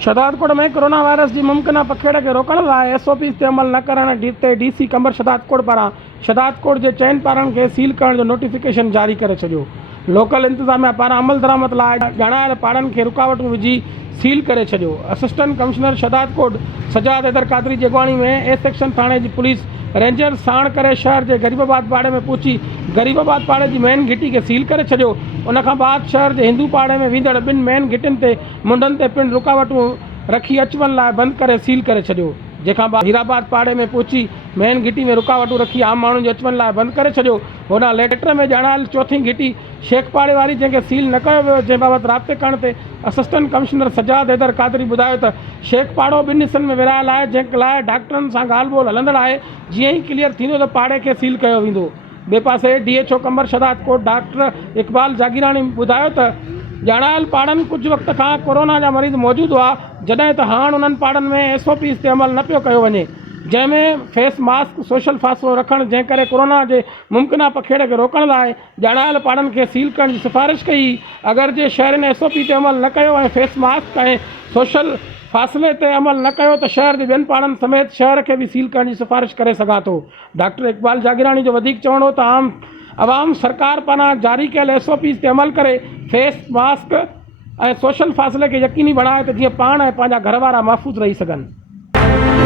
शहदादकोट में corona virus की मुमकिन पखेड़ के रोकण लाइ SOPs ते अमल न करण ते DC कंबर शहदादकोट पारां शहदादकोट के चयन पारनि खे सील करण जो नोटिफिकेशन जारी करे छॾियो। लोकल इंतजामिया पारां अमल दरामद लाइ ॼाणायल पाड़नि खे रुकावटूं विझी सील करे छॾियो। असिस्टेंट कमिश्नर शहदादकोट सजाद हैदर कादरी जी अॻवानी में A सेक्शन थाणे जी पुलिस रेंजर साण करे शहर के गरीबाबाद पाड़े में पहुची गरीबाबाद पाड़े की मेन घिटी के सील करे छॾियो। उन खां बाद शहर के हिंदू पाड़े में वींदड़ ॿिनि मेन घिटियुनि ते मुंडनि ते पिण रुकावटूं रखी अचवञ लाइ बंदि करे सील करे छॾियो। जंहिंखां बाद हीराबाद पाड़े में पहुची मेन घिटी में रुकावटूं रखी आम माण्हुनि जे अचवञ लाइ बंदि करे छॾियो। हुन लेटर में ॼाणायल चौथी घिटी शेख पाड़े वारी जंहिंखे सील न कयो वियो, जंहिं बाबति राब्ते करण ते असिस्टेंट कमिश्नर सजाद हैदर कादरी ॿुधायो त शेख पाड़ो ॿिनि हिसनि में विरहायल आहे, जंहिं लाइ डॉक्टरनि सां ॻाल्हि ॿोल हलंदड़ आहे। जीअं ई क्लियर थींदो त पाड़े खे सील कयो वेंदो। ॿिए पासे DHO कंबर शहदादकोट डॉक्टर इकबाल जागीरानी ॿुधायो त ॼाणायल पाड़नि कुझु वक़्त खां कोरोना जा मरीज़ मौजूदु हुआ, जॾहिं त हाणे उन्हनि पाड़नि में SOPs ते अमल न पियो कयो वञे, जंहिंमें फेस मास्क सोशल फ़ासिलो रखणु, जंहिं करे कोरोना जे मुमकिन पखेड़ खे रोकण लाइ ॼाणायल पाड़नि खे सील करण जी सिफ़ारिश कई। अगरि जे शहर ने SOP ते अमल न कयो ऐं फेस मास्क ऐं सोशल फ़ासिले ते अमल न कयो त शहर जे ॿियनि पाड़नि समेत शहर खे बि सील करण जी सिफ़ारिश करे सघां थो। डॉक्टर इकबाल जागीरानी जो वधीक चवणो हो त आवाम सरकार पारां जारी कयल SOPs ते अमल करे फेस मास्क ऐं सोशल फ़ासिले खे यकीनी बणाए त जीअं पाण ऐं पंहिंजा घर वारा महफ़ूज़ रही सघनि।